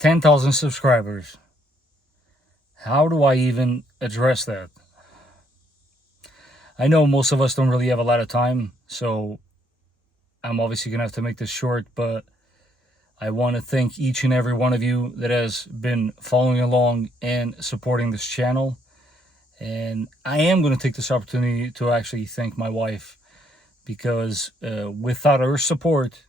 10,000 subscribers. How do I even address that? I know most of us don't really have a lot of time, so I'm obviously going to have to make this short, but I want to thank each and every one of you that has been following along and supporting this channel. And I am going to take this opportunity to actually thank my wife, because without her support,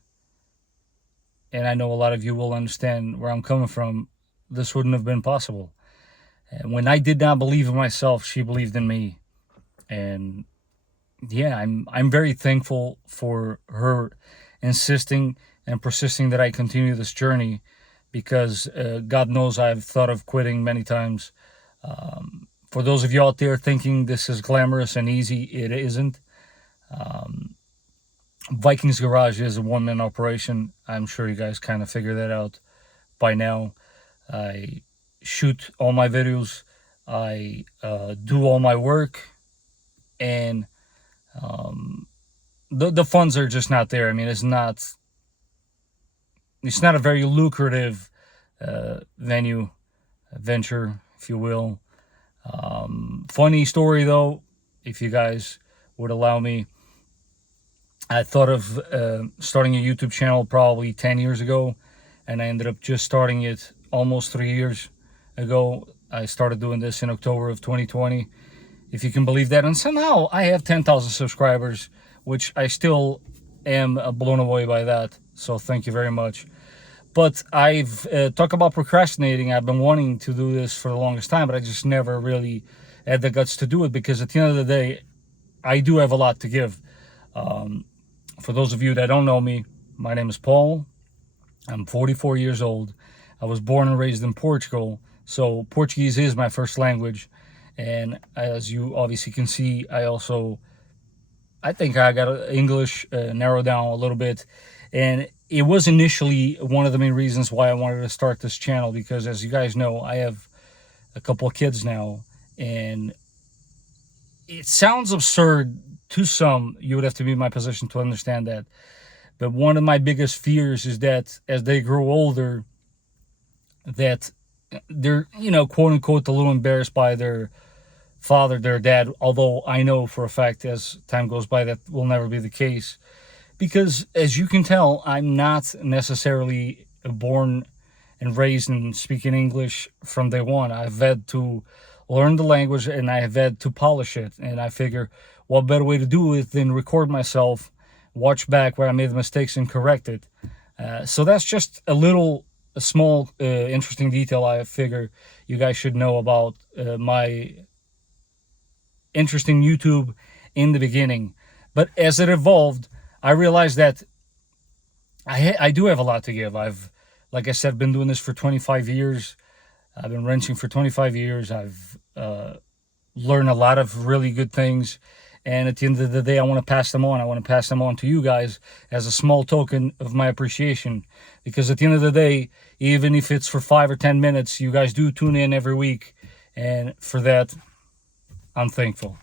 and I know a lot of you will understand where I'm coming from, this wouldn't have been possible. And when I did not believe in myself, she believed in me. And yeah, I'm very thankful for her insisting and persisting that I continue this journey, because God knows I've thought of quitting many times. For those of you out there thinking this is glamorous and easy, it isn't. Vikings Garage is a one-man operation. I'm sure you guys kind of figured that out by now. I shoot all my videos. I do all my work. And the funds are just not there. I mean, it's not a very lucrative venture, if you will. Funny story though, if you guys would allow me. I thought of starting a YouTube channel probably 10 years ago, and I ended up just starting it almost 3 years ago. I started doing this in October of 2020, if you can believe that. And somehow I have 10,000 subscribers, which I still am blown away by that. So thank you very much. But I've talked about procrastinating. I've been wanting to do this for the longest time, but I just never really had the guts to do it, because at the end of the day, I do have a lot to give. For those of you that don't know me, my name is Paul. I'm 44 years old. I was born and raised in Portugal, so Portuguese is my first language. And as you obviously can see, I think I got English narrowed down a little bit. And it was initially one of the main reasons why I wanted to start this channel, because as you guys know, I have a couple of kids now, and it sounds absurd to some. You would have to be in my position to understand that. But one of my biggest fears is that as they grow older, that they're, quote unquote, a little embarrassed by their father, their dad. Although I know for a fact as time goes by that will never be the case. Because as you can tell, I'm not necessarily born and raised in speaking English from day one. I've had to learn the language, and I have had to polish it. And I figure, what better way to do it than record myself, watch back where I made the mistakes, and correct it. So that's just a small, interesting detail I figure you guys should know about my interesting YouTube in the beginning. But as it evolved, I realized that I do have a lot to give. Like I said, been doing this for 25 years. I've been wrenching for 25 years. I've learned a lot of really good things. And at the end of the day, I want to pass them on. I want to pass them on to you guys as a small token of my appreciation. Because at the end of the day, even if it's for 5 or 10 minutes, you guys do tune in every week. And for that, I'm thankful.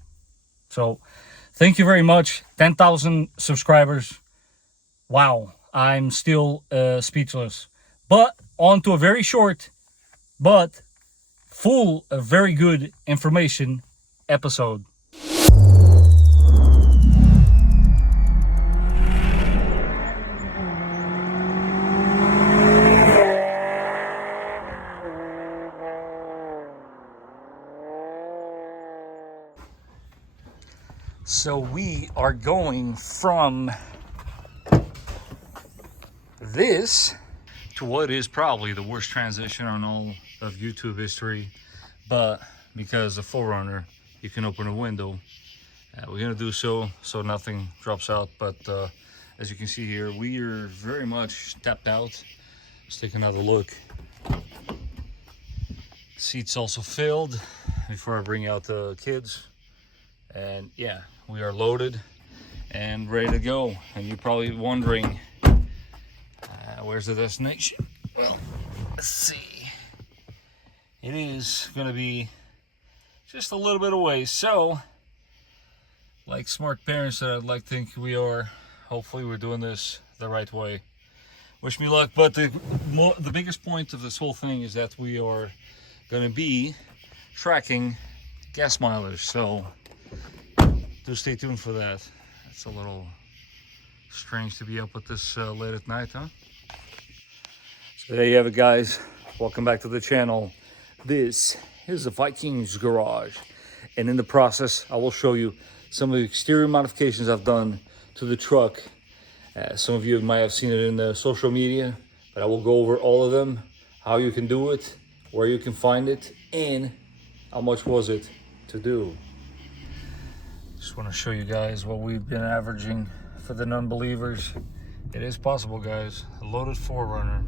So thank you very much. 10,000 subscribers. Wow. I'm still speechless. But on to a very short, but full of very good information episode. So we are going from this to what is probably the worst transition on all of YouTube history, but because of 4RUNNER, you can open a window. We're gonna do so nothing drops out, but as you can see here, we are very much stepped out. Let's take another look. Seats also filled before I bring out the kids. And yeah, we are loaded and ready to go. And you're probably wondering, where's the destination? Well, let's see. It is going to be just a little bit away. So, like smart parents that I'd like to think we are, hopefully we're doing this the right way. wish me luck. But the biggest point of this whole thing is that we are going to be tracking gas mileage. So do stay tuned for that. It's a little strange to be up with this late at night, huh? So there you have it, guys. Welcome back to the channel. This is the Vikings garage, and in the process I will show you some of the exterior modifications I've done to the truck. Some of you might have seen it in the social media, but I will go over all of them, how you can do it, where you can find it, and how much was it to do. Just want to show you guys what we've been averaging for the non-believers. It is possible, guys. A loaded 4Runner.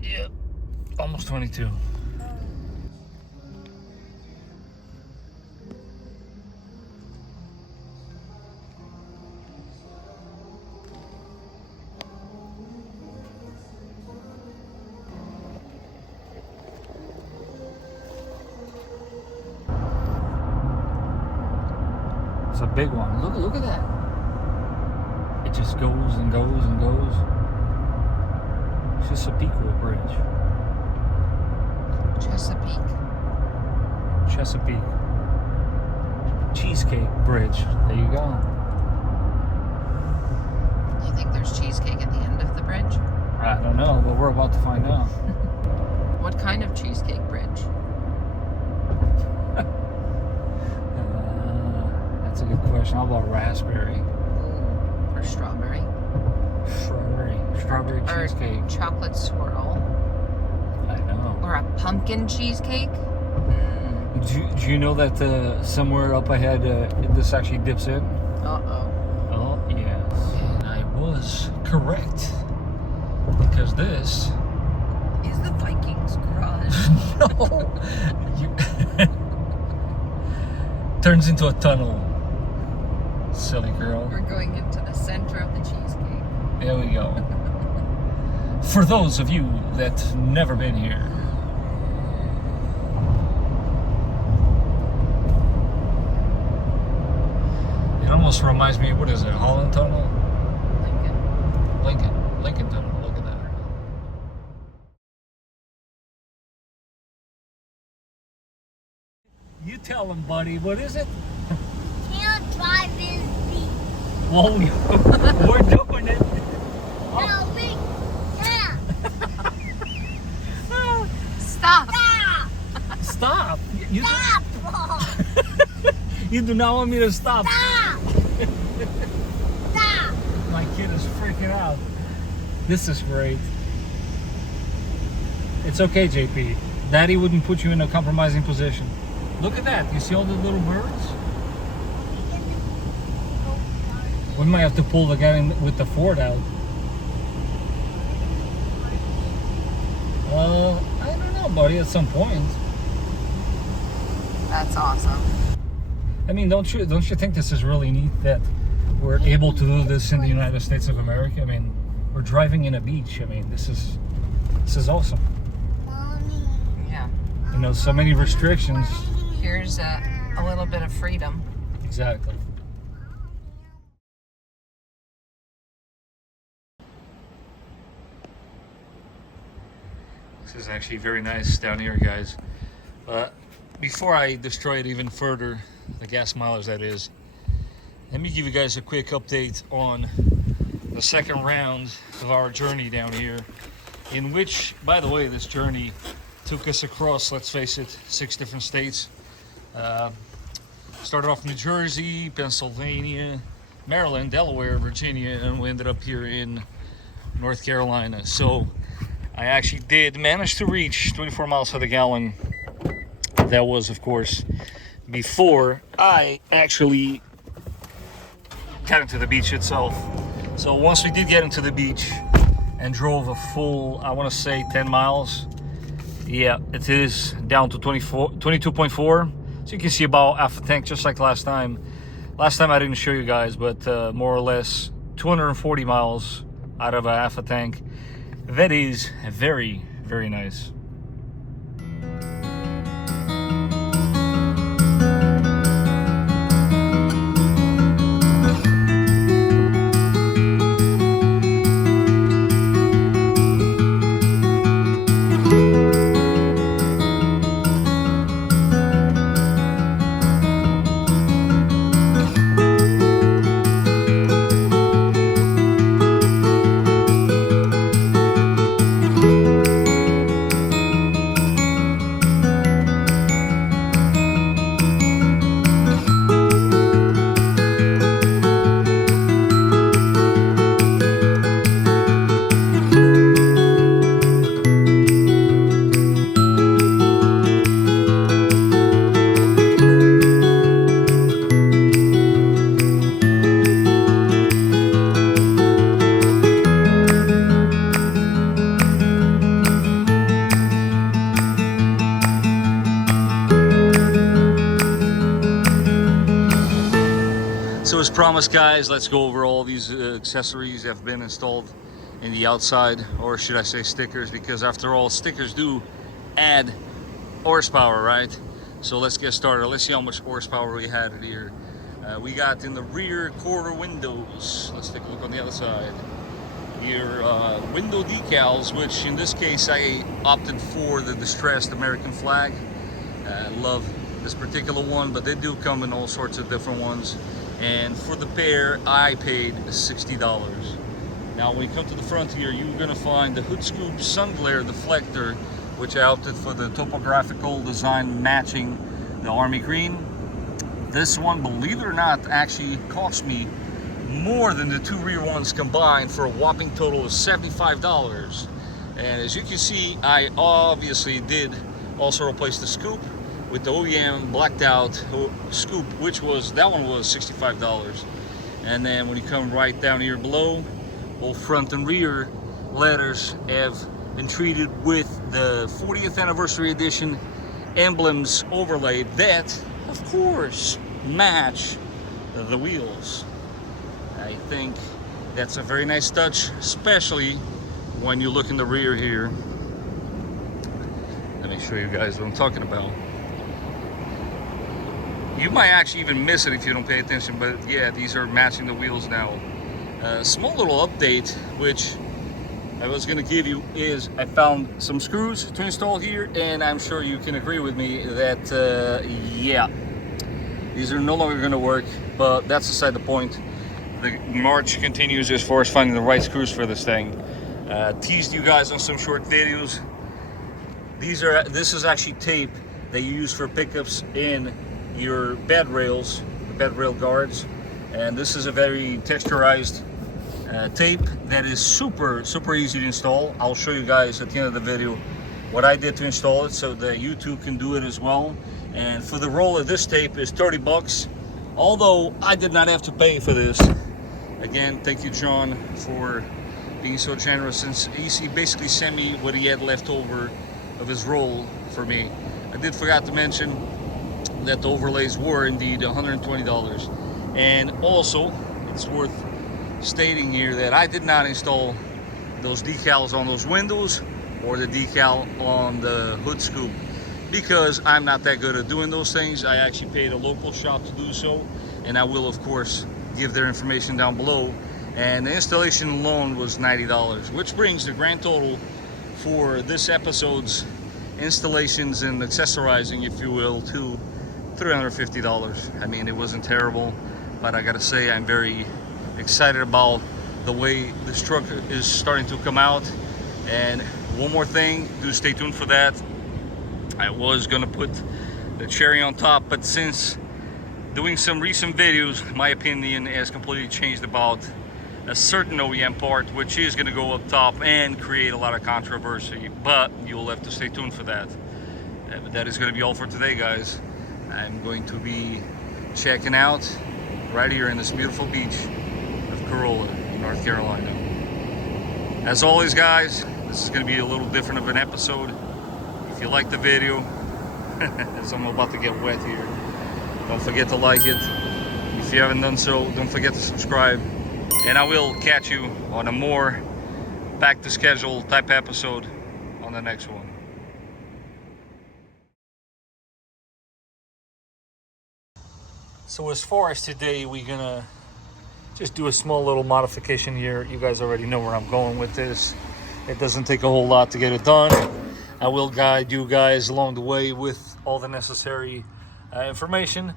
Yep, almost 22. It's a big one. Look at that. It just goes and goes and goes. Chesapeake Bridge. Chesapeake. Cheesecake Bridge. There you go. You think there's cheesecake at the end of the bridge? I don't know, but we're about to find out. What kind of cheesecake bridge? That's a good question. How about raspberry? Ooh, or strawberry? Strawberry cheesecake. Or chocolate swirl. I know. Or a pumpkin cheesecake. Do you know that somewhere up ahead this actually dips in? Uh-oh. Oh, yes. And I was correct. Because this is the Vikings garage. No. Turns into a tunnel. Silly girl. We're going into the center of the cheesecake. There we go. For those of you that never been here. It almost reminds me, what is it, Holland Tunnel? Lincoln Tunnel, look at that. You tell him, buddy, what is it? Can't drive his beat. Well, we're doing it. No, we can't. Stop! Stop! You Stop! You do not want me to stop. Stop! Stop! My kid is freaking out. This is great. It's okay, JP. Daddy wouldn't put you in a compromising position. Look at that. You see all the little birds? We might have to pull the guy in with the Ford out. I don't know, buddy, at some point. That's awesome. I mean, don't you think this is really neat that we're able to do this in the United States of America? I mean, we're driving in a beach. I mean, this is awesome. Mommy. Yeah. You know, so many restrictions. Here's a little bit of freedom. Exactly. This is actually very nice down here, guys. But before I destroy it even further, the gas mileage that is, let me give you guys a quick update on the second round of our journey down here, in which, by the way, this journey took us across, let's face it, 6 different states. Started off New Jersey, Pennsylvania, Maryland, Delaware, Virginia, and we ended up here in North Carolina. So I actually did manage to reach 24 miles per gallon. That was, of course, before I actually got into the beach itself. So once we did get into the beach and drove a full, I want to say 10 miles, yeah, it is down to 22.4. So you can see about half a tank, just like last time. Last time I didn't show you guys, but more or less 240 miles out of a half a tank. That is very, very nice. So as promised, guys, let's go over all these accessories that have been installed in the outside, or should I say stickers, because after all, stickers do add horsepower, right? So let's get started. Let's see how much horsepower we had here. We got in the rear quarter windows. Let's take a look on the other side. Here, window decals, which in this case I opted for the distressed American flag. I love this particular one, but they do come in all sorts of different ones. And for the pair, I paid $60. Now, when you come to the front here, you're gonna find the hood scoop sun glare deflector, which I opted for the topographical design matching the army green. This one, believe it or not, actually cost me more than the two rear ones combined for a whopping total of $75. And as you can see, I obviously did also replace the scoop with the OEM blacked out scoop, which was, that one was $65. And then when you come right down here below, both front and rear letters have been treated with the 40th anniversary edition emblems overlay that, of course, match the wheels. I think that's a very nice touch, especially when you look in the rear here. Let me show you guys what I'm talking about. You might actually even miss it if you don't pay attention, but yeah, these are matching the wheels now. Small little update, which I was gonna give you, is I found some screws to install here, and I'm sure you can agree with me that, yeah, these are no longer gonna work, but that's aside the point. The march continues as far as finding the right screws for this thing. Teased you guys on some short videos. This is actually tape that you use for pickups in your bed rails, the bed rail guards, and this is a very texturized tape that is super easy to install. I'll show you guys at the end of the video what I did to install it so that you too can do it as well. And for the roll of this tape is 30 bucks, although I did not have to pay for this. Again, thank you, John, for being so generous, since he basically sent me what he had left over of his roll for me. I did forget to mention that the overlays were indeed $120. And also, it's worth stating here that I did not install those decals on those windows or the decal on the hood scoop, because I'm not that good at doing those things. I actually paid a local shop to do so, and I will, of course, give their information down below. And the installation alone was $90, which brings the grand total for this episode's installations and accessorizing, if you will, to $350. I mean, it wasn't terrible, but I gotta say, I'm very excited about the way this truck is starting to come out. And one more thing, do stay tuned for that. I was gonna put the cherry on top, but since doing some recent videos, my opinion has completely changed about a certain OEM part, which is gonna go up top and create a lot of controversy, but you'll have to stay tuned for that. But that is gonna be all for today, guys. I'm going to be checking out right here in this beautiful beach of Corolla, North Carolina. As always, guys, this is gonna be a little different of an episode. If you like the video, as I'm about to get wet here, don't forget to like it. If you haven't done so, don't forget to subscribe. And I will catch you on a more back to schedule type episode on the next one. So as far as today, we're gonna just do a small little modification here. You guys already know where I'm going with this. It doesn't take a whole lot to get it done. I will guide you guys along the way with all the necessary information.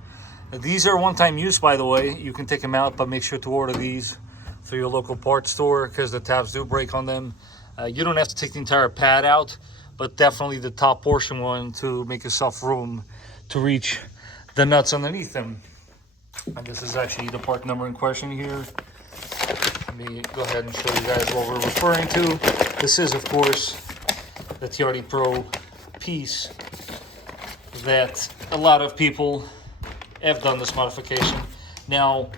These are one-time use, by the way. You can take them out, but make sure to order these through your local parts store, because the tabs do break on them. You don't have to take the entire pad out, but definitely the top portion one to make yourself room to reach the nuts underneath them. And this is actually the part number in question here. Let me go ahead and show you guys what we're referring to. This is, of course, the TRD Pro piece that a lot of people have done this modification. Now,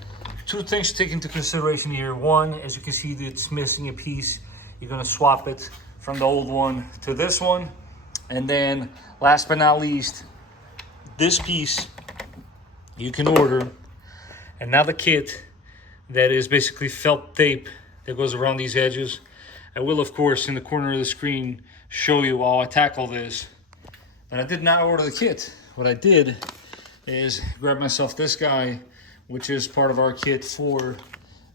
two things to take into consideration here. One, as you can see, it's missing a piece. You're gonna swap it from the old one to this one. And then, last but not least, this piece you can order And now the kit that is basically felt tape that goes around these edges. I will, of course, in the corner of the screen show you how I tackle this. But I did not order the kit. What I did is grab myself this guy, which is part of our kit for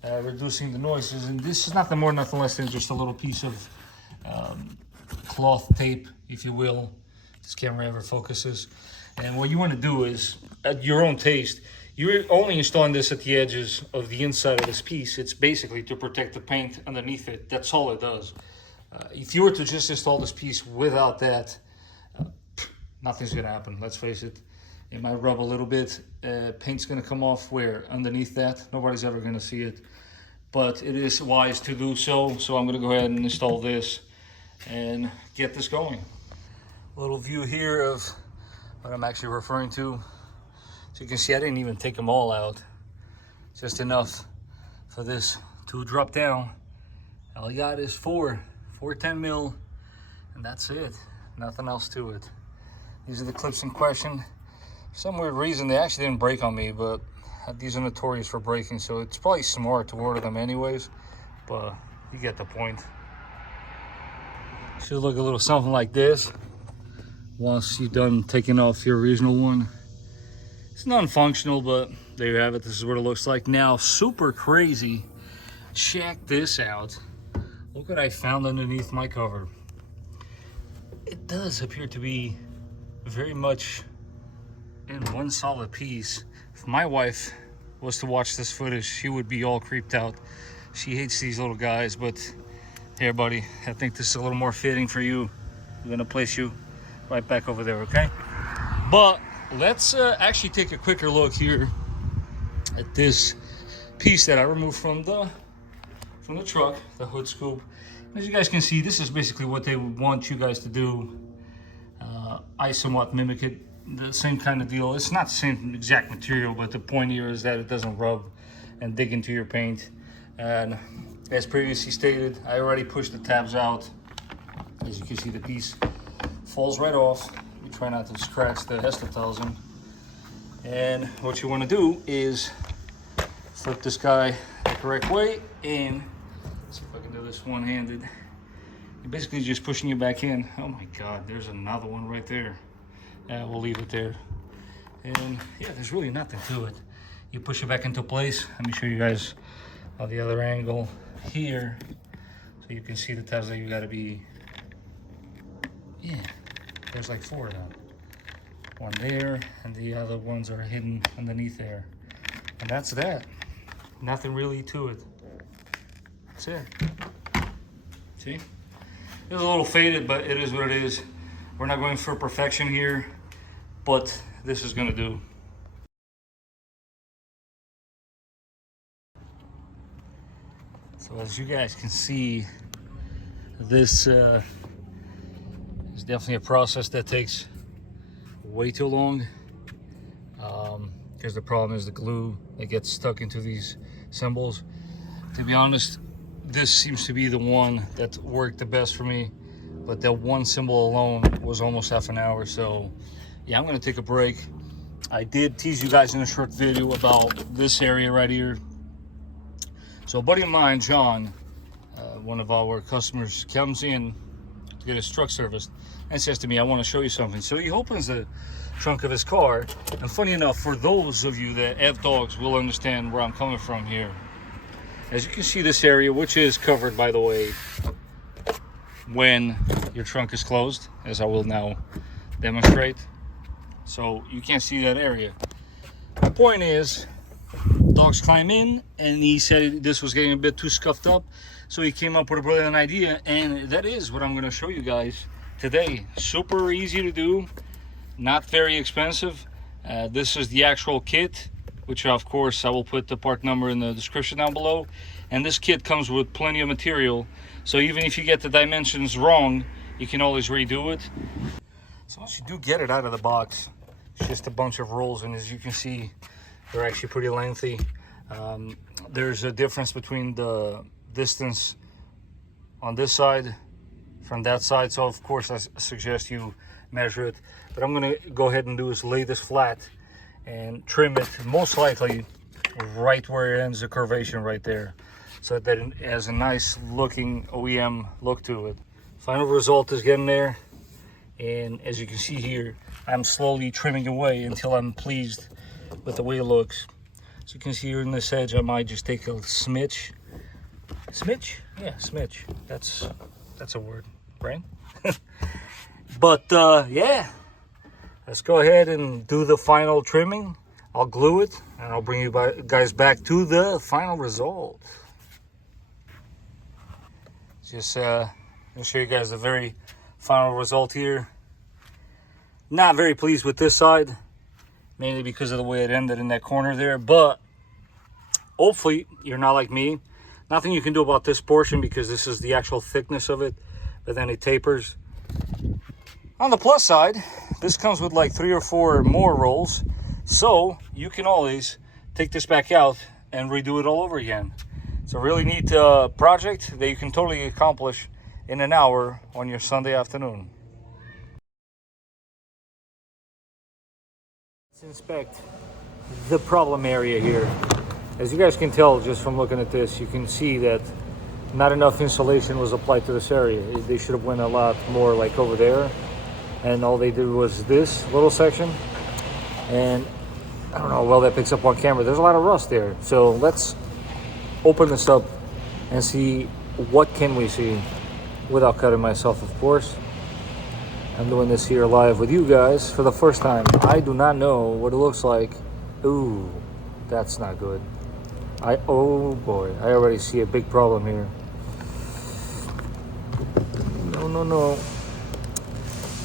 reducing the noises. And this is nothing more, nothing less than just a little piece of cloth tape, if you will. This camera ever focuses. And what you want to do is, at your own taste, you're only installing this at the edges of the inside of this piece. It's basically to protect the paint underneath it. That's all it does. If you were to just install this piece without that, nothing's gonna happen. Let's face it. It might rub a little bit. Paint's gonna come off where? Underneath that. Nobody's ever gonna see it. But it is wise to do so. So I'm gonna go ahead and install this and get this going. A little view here of what I'm actually referring to. So you can see I didn't even take them all out. Just enough for this to drop down. All I got is 410 mil, and that's it. Nothing else to it. These are the clips in question. For some weird reason, they actually didn't break on me, but these are notorious for breaking, so it's probably smart to order them anyways, but you get the point. Should look a little something like this once you're done taking off your original one. It's non-functional, but there you have it. This is what it looks like now. Super crazy. Check this out. Look what I found underneath my cover. It does appear to be very much in one solid piece. If my wife was to watch this footage, she would be all creeped out. She hates these little guys, but here, buddy, I think this is a little more fitting for you. I'm gonna place you right back over there, okay? But let's actually take a quicker look here at this piece that I removed from the truck, the hood scoop. As you guys can see, this is basically what they would want you guys to do. I somewhat mimic it, the same kind of deal. It's not the same exact material, but the point here is that it doesn't rub and dig into your paint. And as previously stated, I already pushed the tabs out. As you can see, the piece falls right off. You try not to scratch the acetazoline. And what you want to do is flip this guy the correct way, and see if I can do this one-handed. You're basically just pushing it back in. Oh my God, there's another one right there. We'll leave it there. And yeah, there's really nothing to it. You push it back into place. Let me show you guys on the other angle here, so you can see the tabs that you got to be. Yeah, there's like 4 of them. One there, and the other ones are hidden underneath there. And that's that. Nothing really to it. That's it. See? It's a little faded, but it is what it is. We're not going for perfection here, but this is gonna do. So as you guys can see, this is definitely a process that takes way too long, because the problem is the glue that gets stuck into these symbols. To be honest, this seems to be the one that worked the best for me, but that one symbol alone was almost half an hour. So yeah, I'm gonna take a break. I did tease you guys in a short video about this area right here. So a buddy of mine, John, one of our customers, comes in to get his truck serviced and says to me, I want to show you something. So he opens the trunk of his car, and funny enough, for those of you that have dogs will understand where I'm coming from here. As you can see, this area, which is covered, by the way, when your trunk is closed, as I will now demonstrate. So you can't see that area. The point is, dogs climb in, and he said this was getting a bit too scuffed up. So he came up with a brilliant idea, and that is what I'm going to show you guys today. Super easy to do, not very expensive. This is the actual kit, which of course I will put the part number in the description down below. And this kit comes with plenty of material, so even if you get the dimensions wrong, you can always redo it. So once you do get it out of the box, it's just a bunch of rolls, and as you can see, they're actually pretty lengthy. There's a difference between the distance on this side from that side, so of course I suggest you measure it. But I'm gonna go ahead and do is lay this flat and trim it. Most likely right where it ends the curvation right there, so that it has a nice looking OEM look to it. Final result is getting there, and as you can see here, I'm slowly trimming away until I'm pleased with the way it looks. So you can see here in this edge, I might just take a smidge. Smidge? Yeah, smidge. That's a word, right? But yeah, let's go ahead and do the final trimming. I'll glue it, and I'll bring you guys back to the final result. Just I'll show you guys the very final result here. Not very pleased with this side, mainly because of the way it ended in that corner there, but hopefully you're not like me. Nothing you can do about this portion because this is the actual thickness of it, but then it tapers. On the plus side, this comes with like 3 or 4 more rolls, so you can always take this back out and redo it all over again. It's a really neat project that you can totally accomplish in an hour on your Sunday afternoon. Let's inspect the problem area here. As you guys can tell just from looking at this, you can see that not enough insulation was applied to this area. They should have went a lot more like over there, and all they did was this little section. And I don't know how well that picks up on camera. There's a lot of rust there. So let's open this up and see what can we see without cutting myself, of course. I'm doing this here live with you guys for the first time. I do not know what it looks like. Ooh, that's not good. Oh boy, I already see a big problem here. No.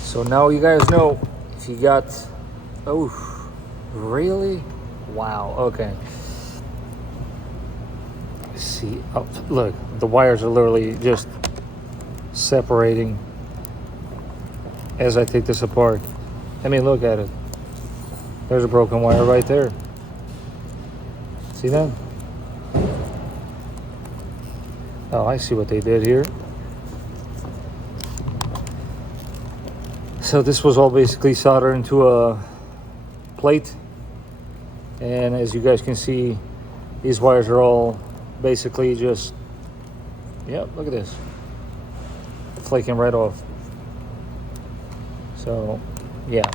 So now you guys know if you got, oh, really? Wow, okay. See, oh, look, the wires are literally just separating as I take this apart. I mean, look at it. There's a broken wire right there. See that? Oh, I see what they did here. So this was all basically soldered into a plate. And as you guys can see, these wires are all basically just, yep, look at this. Flaking right off. So, yeah.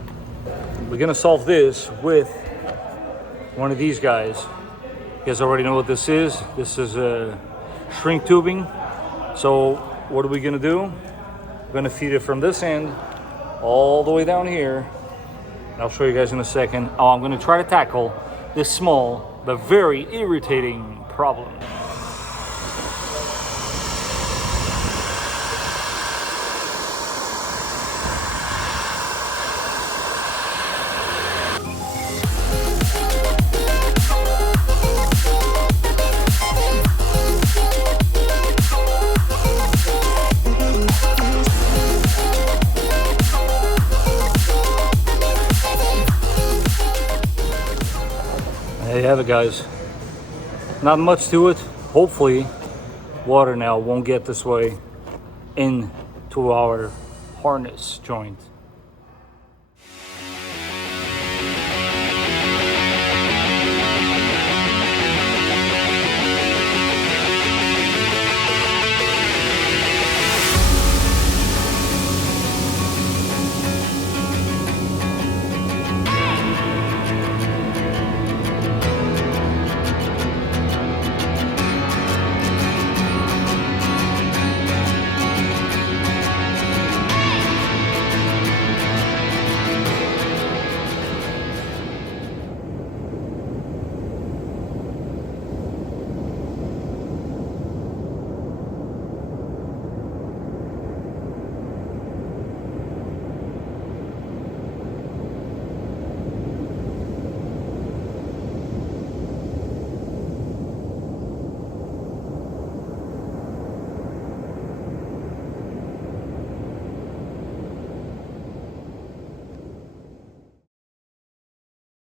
We're gonna solve this with one of these guys. You guys already know what this is. This is a shrink tubing. So what are we gonna do? We're gonna feed it from this end all the way down here. I'll show you guys in a second. Oh, I'm gonna try to tackle this small but very irritating problem. There you have it, guys. Not much to it. Hopefully water now won't get this way into our harness joint.